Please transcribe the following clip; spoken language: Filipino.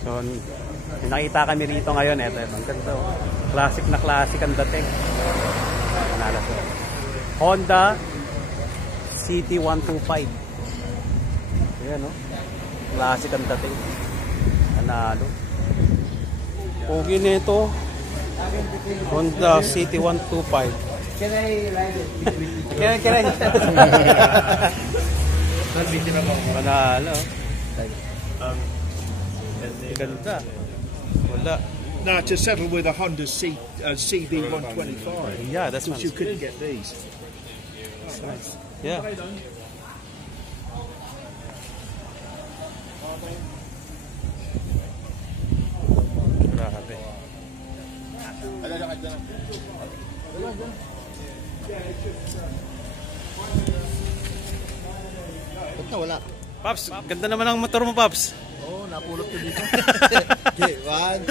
So, nakita kami rito ngayon. Ito, ang ganda. Classic na classic ang dating. Honda CT125. Ayan, no? Classic ang dating. Panalo. Pogi nito. Honda CT125. Can I ride it? Can I? Panalo. Ganda. Wala. No, to settle with a Honda CB125. Yeah, that's because you couldn't get these. Nice. Yeah. Grabe. Wala. Paps, ganda naman ang motor mo, Paps. Oh, napulot ko dito. Okay, one.